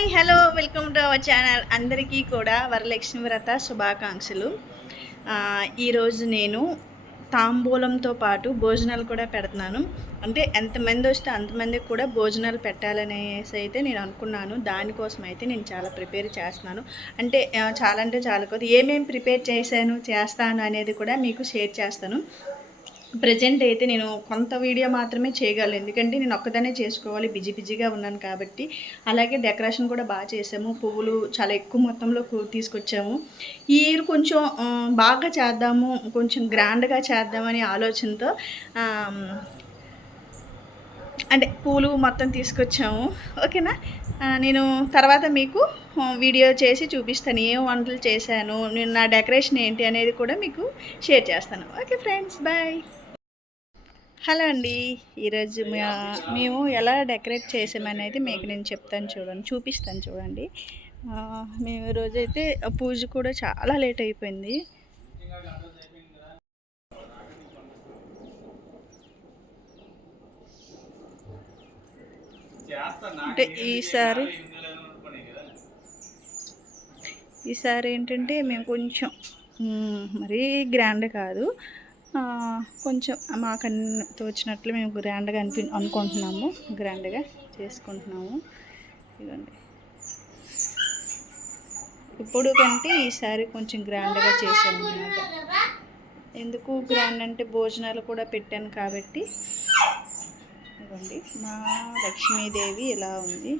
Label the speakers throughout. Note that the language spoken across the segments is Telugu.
Speaker 1: Hi hello welcome to our channel. అందరికీ కూడా వరలక్ష్మి వ్రత శుభాకాంక్షలు. ఈరోజు నేను తాంబూలంతో పాటు భోజనాలు కూడా పెడుతున్నాను. అంటే ఎంతమంది వస్తే అంతమందికి కూడా భోజనాలు పెట్టాలనేసి అయితే నేను అనుకున్నాను. దానికోసం అయితే నేను చాలా ప్రిపేర్ చేస్తున్నాను. అంటే చాలా అంటే చాలా కొద్ది ఏమేమి ప్రిపేర్ చేశాను చేస్తాను అనేది కూడా మీకు షేర్ చేస్తాను. ప్రజెంట్ అయితే నేను కొంత వీడియో మాత్రమే చేయగలను. ఎందుకంటే నేను ఒక్కదానే చేసుకోవాలి బిజీ బిజీగా ఉన్నాను కాబట్టి. అలాగే డెకరేషన్ కూడా బాగా చేసాము. పువ్వులు చాలా ఎక్కువ మొత్తంలో తీసుకొచ్చాము. ఈ ఇయర్ కొంచెం బాగా చేద్దాము కొంచెం గ్రాండ్గా చేద్దామనే ఆలోచనతో అంటే పూలు మొత్తం తీసుకొచ్చాము. ఓకేనా? నేను తర్వాత మీకు వీడియో చేసి చూపిస్తాను. ఏం వంటలు చేశాను నేను నా డెకరేషన్ ఏంటి అనేది కూడా మీకు షేర్ చేస్తాను. Okay friends bye. హలో అండి. ఈరోజు మేము ఎలా డెకరేట్ చేసామనేది మీకు నేను చెప్తాను చూడండి చూపిస్తాను చూడండి. మేము ఈరోజు అయితే పూజ కూడా చాలా లేట్ అయిపోయింది. అంటే ఈసారి ఈసారి ఏంటంటే మేము కొంచెం మరీ గ్రాండ్ కాదు. కొంచెం మాకు తోచినట్లు మేము గ్రాండ్గా అనిపి అనుకుంటున్నాము. గ్రాండ్గా చేసుకుంటున్నాము. ఇదండి ఇప్పుడు కంటే ఈసారి కొంచెం గ్రాండ్గా చేసాము అన్నమాట ఎందుకు గ్రాండ్ అంటే భోజనాలు కూడా పెట్టాను కాబట్టి. ఇదిగోండి. మా లక్ష్మీదేవి ఇలా ఉంది.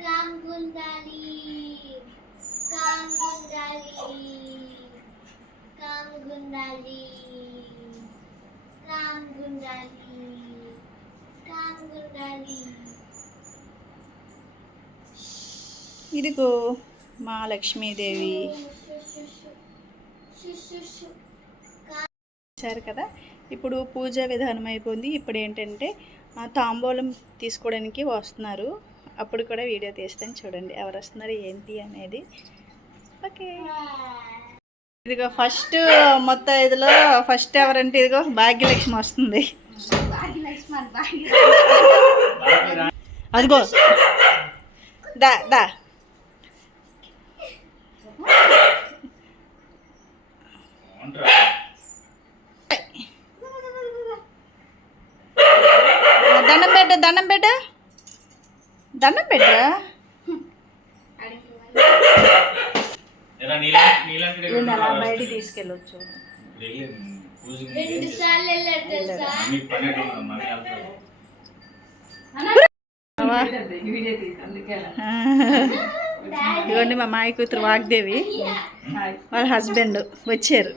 Speaker 2: కాముగుండాలి
Speaker 1: ఇదిగో మా లక్ష్మీదేవి. చూశారు కదా? ఇప్పుడు పూజ విధానం అయిపోయింది. ఇప్పుడు ఏంటంటే తాంబూలం తీసుకోవడానికి వస్తున్నారు. అప్పుడు కూడా వీడియో తీస్తాను చూడండి. ఎవరు వస్తున్నారు ఏంటి అనేది ఓకే. ఇదిగో ఫస్ట్ మొత్తం ఇదిలో ఫస్ట్ ఎవరంటే ఇదిగో భాగ్యలక్ష్మి వస్తుంది. అదిగో. దా దా. దండం పెట్ట దండం పెట్ట. దండం పెట్టరా
Speaker 3: ఎలా నీలా నీలాంటి
Speaker 1: అలా బయటికి తీసుకెళ్ళొచ్చు. ఇదిగోండి మా మాయ కూతురు వాగ్దేవి. వాళ్ళ హస్బెండ్ వచ్చారు.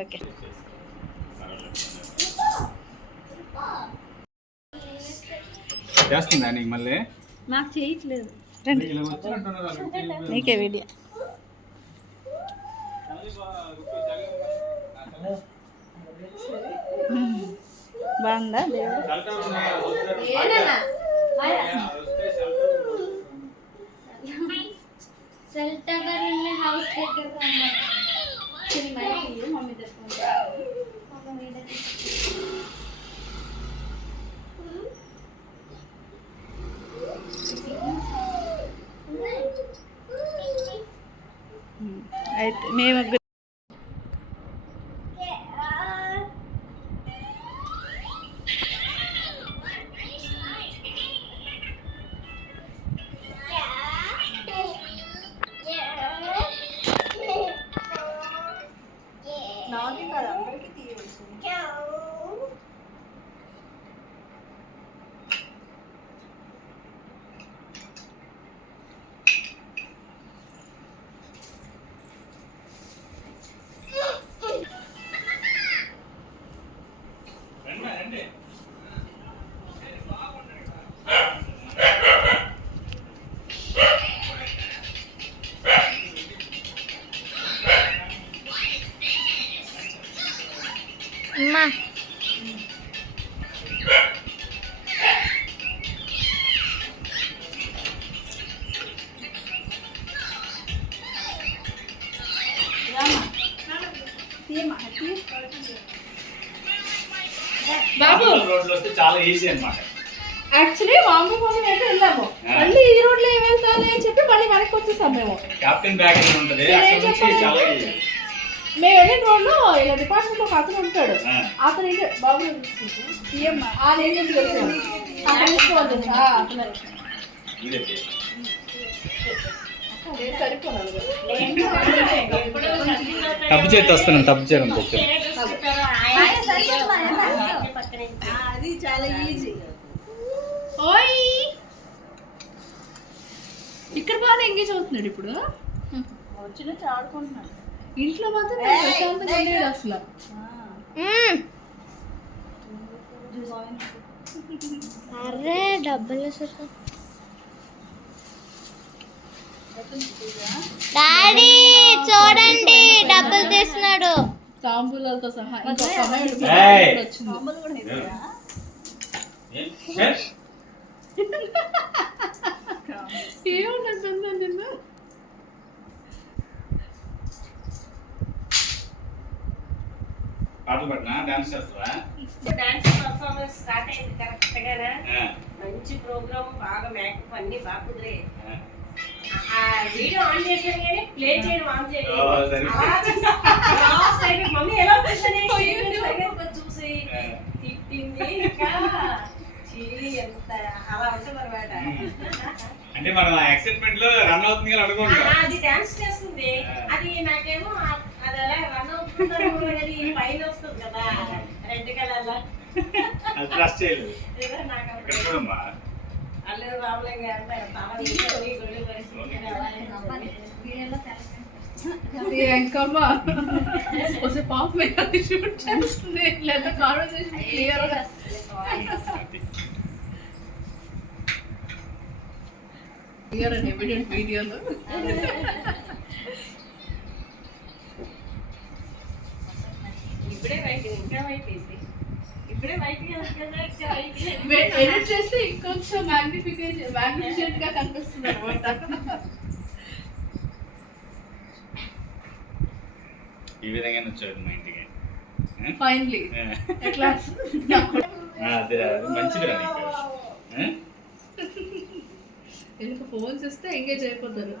Speaker 1: ఓకే.
Speaker 3: చేస్తుందా నీకు మళ్ళీ?
Speaker 1: నాకు చేయట్లేదు. రండి. నీకే వీడియో. బాగుందా
Speaker 2: సెల్ టవర్ ఉన్న హౌస్ దగ్గర
Speaker 1: అయితే మేము
Speaker 4: బాబు.
Speaker 3: రోడ్లు వస్తే చాలా ఈజీ అన్నమాట.
Speaker 4: యాక్చువల్లీ మామూలు కోసం అయితే వెళ్ళాము మళ్ళీ ఈ రోడ్లో ఏం వెళ్తాను అని చెప్పి మళ్ళీ వెనక్కి వచ్చేసాం మేము.
Speaker 3: కెప్టెన్ బ్యాగ్ అని ఉంటుంది?
Speaker 4: నేనేం
Speaker 3: అక్కడ నుంచి చాలా ఈజీ
Speaker 4: మేము వెళ్ళిన రోడ్లో ఇలా డిపార్ట్మెంట్ ఒక అతను ఉంటాడు. అతను ఏంటి? బాబు సీఎం ఆ నేను చెప్పి అక్కడ తీసుకోవాలి అతను
Speaker 3: తప్పు చేతి వస్తున్నాను తప్పు చేయడం
Speaker 1: అది చాలా ఈజీ
Speaker 4: ఓయ్! ఇక్కడ బాగానే ఎంగేజ్ అవుతున్నాడు ఇప్పుడు. ఇంట్లో మాత్రం నేను ప్రశాంతంగా ఉండేది అసలు.
Speaker 2: అరే డబ్బులు డాడీ చూడండి డబ్బులు తీస్తున్నాడు.
Speaker 4: తాంబూలాలతో సహా ఇంకొక అమ్మాయి
Speaker 3: ఏయ్.
Speaker 4: ఇప్పుడు వచ్చింది ఏమన్నా నిన్న?
Speaker 3: పాటలు పట్టినా డాన్స్ చేస్తావా?
Speaker 5: డాన్స్ పర్ఫార్మెన్స్ స్టార్ట్ అయింది కరెక్ట్ గానే మంచి ప్రోగ్రామ్ బాగా మేకప్ అన్ని బాగా కుదిరే
Speaker 3: ఆ.
Speaker 5: ఆ. వీడియో ఆన్ చేశాను కానీ ప్లే చేయడం ఆన్ చేయలేదు మమ్మీ ఎలా చూసి. తిట్టింది.
Speaker 3: అంటే మనం ఎక్సైట్మెంట్లో రన్ అవుతుంది అని అనుకుంటాం
Speaker 5: అది డాన్స్ చేస్తుంది. అది నాకేమో అది అలా రన్ అవుతుందో పైన వస్తుంది కదా. రెడ్ కలర్లో.
Speaker 3: అది ట్రస్ట్ చేయలేదు.
Speaker 4: ఎంకమ్మ వస్తే పాప షూట్ చేస్తుంది లేదా కాన్వర్సేషన్ క్లియర్గా క్లియర్ అండ్ ఎవిడెంట్ వీడియోలో
Speaker 5: ఇప్పుడే వైట్ ఇంకా వైట్ వేసి
Speaker 4: ఎడిట్ చేస్తే ఇంకొంచెం మ్యాగ్నిఫికేషన్ మ్యాగ్నిఫికెంట్గా కనిపిస్తుంది అనమాట
Speaker 3: ఈ విధంగా వచ్చాడు మా ఇంటికి.
Speaker 4: ఫైనలీ. ఎట్లా
Speaker 3: అదే అది. మంచిదిరా నీకు. ఆ?
Speaker 4: ఎందుకు ఫోన్స్ ఇస్తే ఎంగేజ్ అయిపోతారు.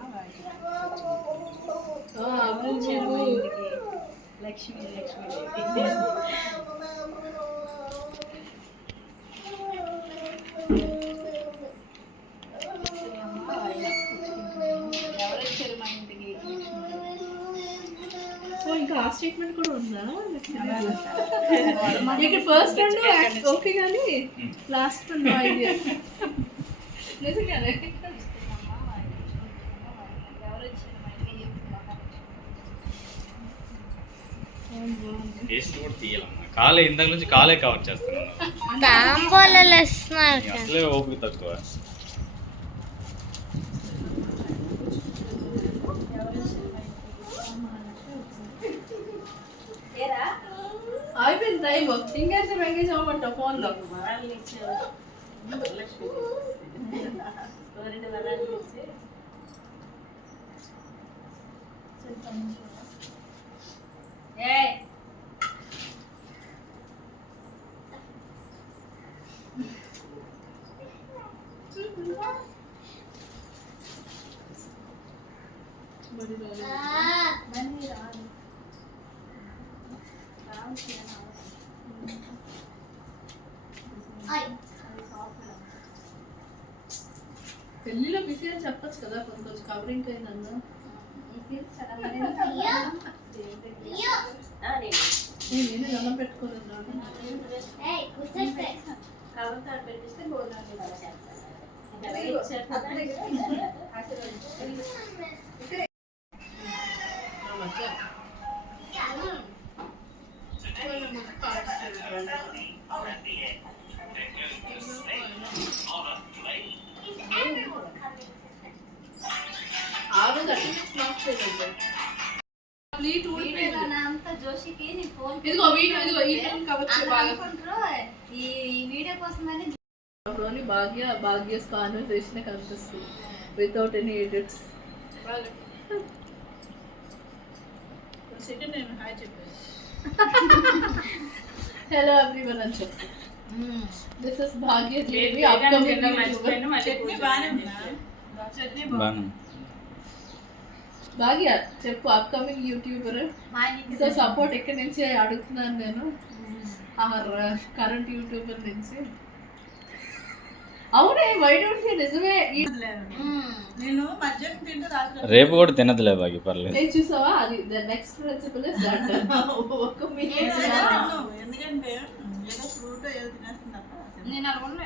Speaker 1: లక్ష్మి లక్ష్మి.
Speaker 4: ఇంకా ఆ స్టేట్మెంట్ కూడా ఉందా? ఇక్కడ ఫస్ట్ వన్ ఓకే కానీ లాస్ట్ వన్ ఐడియా నిజంగానే
Speaker 3: టేస్ట్ కూడా తీయాలమ్మా. కాలే ఇందాక నుంచి కాలే కవర్ చేస్తున్నాను. అసలే ఓపిక తక్కువ
Speaker 4: అయిపోయింది టైం ఇంకేసి ఎంగేజ్ అవ్వమంటావు ఫోన్లో
Speaker 5: వరాలు ఇచ్చారు లక్ష్మి
Speaker 4: పెళ్ళిలో బిజీ అని చెప్పొచ్చు కదా కొంచెం కవరింగ్ అయిందన్నా
Speaker 5: ఆ, నేను
Speaker 4: నేను దండం పెట్టుకోలేదు లోని భాగ్య భాగ్యస్ కాన్వర్సేషన్ కనిపిస్తుంది వితౌట్ ఎనీ ఎడిట్స్
Speaker 1: సెకండ్ నేను హాయ్ చెప్పాను
Speaker 4: హలో ఎవ్రీవన్ అని చెప్పు. దిస్ ఇస్ భాగ్య
Speaker 5: లేదు,
Speaker 4: అప్కమింగ్ భాగ్య చెప్పు అప్కమింగ్ యూట్యూబర్ సో సపోర్ట్ ఎక్కడి నుంచి అడుగుతున్నాను నేను? అవర్ కరెంట్ యూట్యూబర్ నుంచి. అవునే వై డోంట్ యూ నిజమే.
Speaker 1: నేను మధ్యాహ్నం తింటే రాత్రి
Speaker 3: రేపు కూడా తినదులే బాగి పర్లేదు.
Speaker 4: నేను చూసావా? అది the next principle is that ఒక
Speaker 1: తిన్నాను. ఎందుకంటే ఏదో ఫ్రూట్ ఏదో తినేస్తున్నా
Speaker 2: నేను అలా